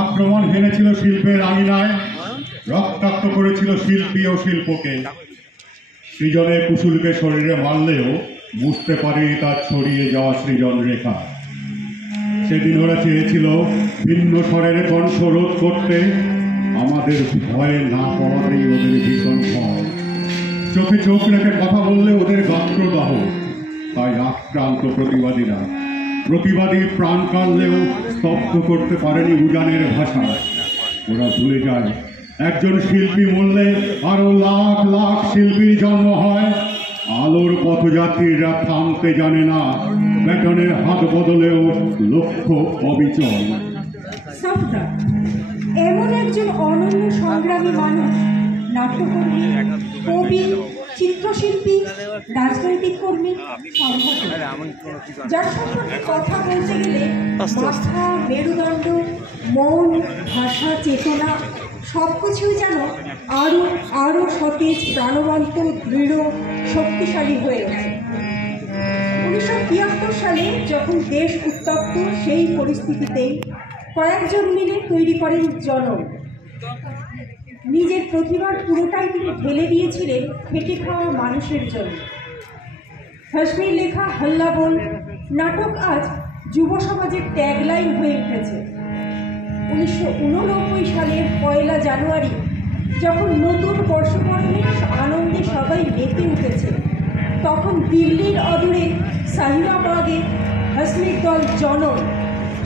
আক্রমণ হেনেছিল শিল্পের আঙিনায়, রক্তাক্ত করেছিল শিল্পী ও শিল্পকে। সৃজনের কুশলকে শরীরে মারলেও বুঝতে পারেনি তার ছড়িয়ে যাওয়া সৃজন রেখা। সেদিন ওরা চেয়েছিল ভিন্ন স্বরের কণ্ঠ রোধ করতে, আমাদের ভয়ে না পাওয়াতেই ওদের ভীষণ ভয়। চোখে চোখ রেখে কথা বললে ওদের গাত্রদাহ। তাই আক্রান্ত প্রতিবাদী প্রাণ কাঁদলেও স্তব্ধ করতে পারেনি উজানের ভাষা। ওরা ভুলে যায় একজন শিল্পী মরলে আরো লাখ লাখ শিল্পীর জন্ম হয়। আলোর পথযাত্রীরা থামতে জানে না, ব্যাটনের হাত বদলেও লক্ষ্য অবিচল। সফদার এমন একজন অনন্য সংগ্রামী মানুষ, নাট্যকর্মী, কবি, চিত্রশিল্পী, রাজনৈতিক কর্মী, যার সম্পর্কে কথা বলতে গেলে মাথা, মেরুদণ্ড, মন, ভাষা, চেতনা সবকিছুই যেন আরো আরো সতেজ, প্রাণবন্ত, দৃঢ়, শক্তিশালী হয়ে ওঠে। 1973 সালে যখন দেশ উত্তপ্ত, সেই পরিস্থিতিতেই কয়েকজন মিলে তৈরি করেন জনম। নিজের প্রতিভার পুরোটাই তিনি ঢেলে দিয়েছিলেন খেটে খাওয়া মানুষের জন্য। হাসমির লেখা হল্লা বল নাটক আজ যুব সমাজের ট্যাগলাইন হয়ে উঠেছে। 1989 সালের 1 জানুয়ারি যখন নতুন বর্ষবরণের আনন্দে সবাই মেতে উঠেছে, তখন দিল্লির অদূরে সাহিবাবাগে হাসমির দল জনম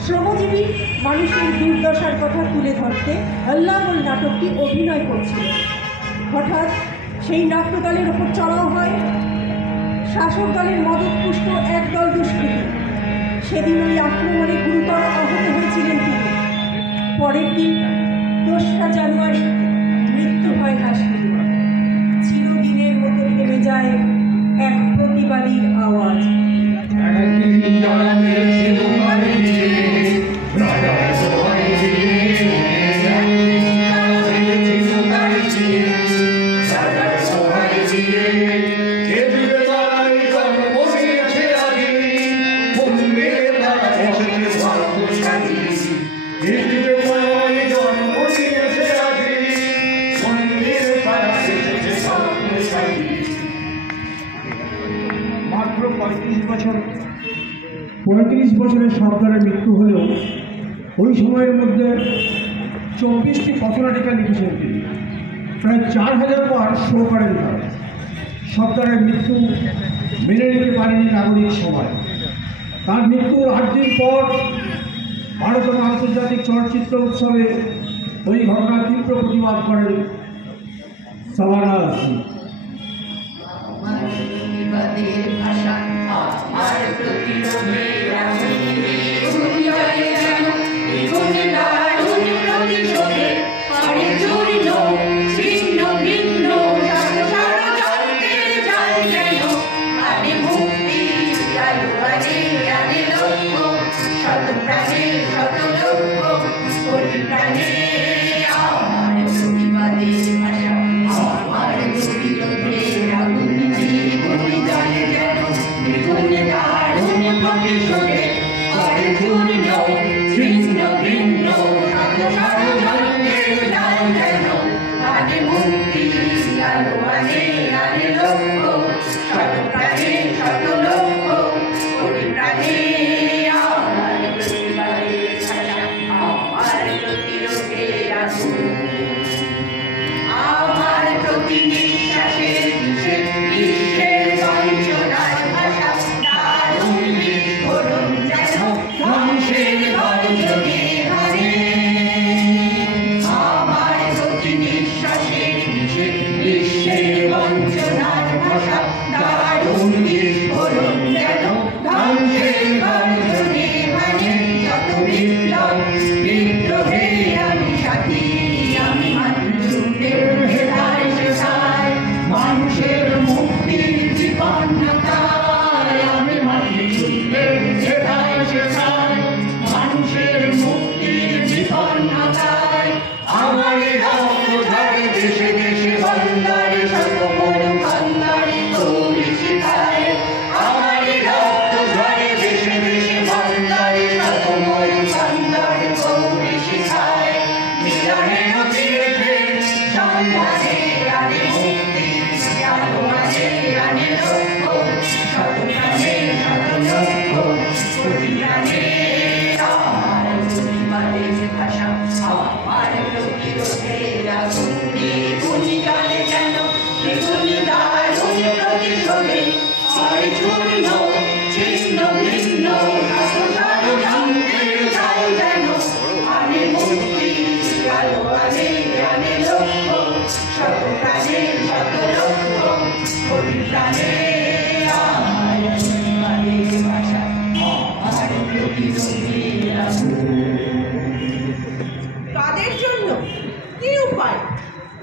শ্রমজীবী মানুষের দুর্দশার কথা তুলে ধরতে হল্লা বল নাটকটি অভিনয় করছিল। হঠাৎ সেই নাট্যদলের ওপর চড়াও হয় শাসক দলের মদতপুষ্ট একদল দুষ্কৃতী। সেদিন ওই আক্রমণে গুরুতর আহত হয়েছিলেন তিনি। পরের দিন 2 জানুয়ারি মৃত্যু হয় হাসমির। চিরদিনের মতো থেমে যায় এক প্রতিবাদীর আওয়াজ। মাত্র 35 বছরের সরকারের মৃত্যু হলেও ওই সময়ের মধ্যে 24টি পথনাটিকা লিখেছেন তিনি। প্রায় 4000 বার শো করেন তারা। সরকারের মৃত্যু মেনে নিতে পারেনি নাগরিক সমাজ। তার মৃত্যুর 8 দিন পর 12তম আন্তর্জাতিক চলচ্চিত্র উৎসবে ওই ঘটনার তীব্র প্রতিবাদ করেন সাবানা আসি। Bye.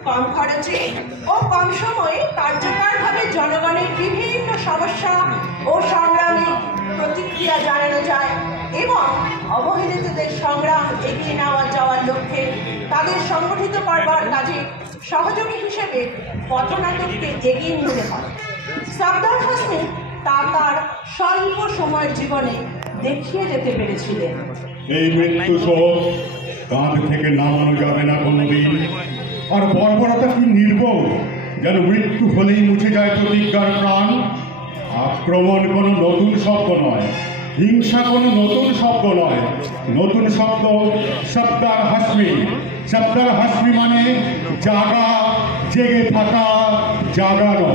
কম খরচে ও কম সময়ে কার্যকরভাবে জনগণের বিভিন্ন সমস্যা ও সংগ্রামে প্রতিক্রিয়া জানানো যায় এবং অবহেলিতদের সংগ্রাম এগিয়ে নেওয়া যাওয়ার লক্ষ্যে তাদের সংগঠিত করবার কাজে সহযোগী হিসেবে পথনাটককে এগিয়ে নিতে হয়। সরদার হাসমি তা তার স্বল্প সময়ের জীবনে দেখিয়ে যেতে পেরেছিলেন। এই মৃত্যু শোক কাঁধ থেকে নামানো যাবে না কোনোদিন। আর বর্বরতা কি নির্বোধ, যেন মৃত্যু হলেই মুছে যায় প্রতিজ্ঞার প্রাণ। আক্রমণ কোনো নতুন শব্দ নয়, হিংসা কোনো নতুন শব্দ নয়। নতুন শব্দ সরদার হাসমি। সরদার হাসমি মানে জাগা, জেগে থাকা, জাগানো।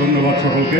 ধন্যবাদ সকলকে।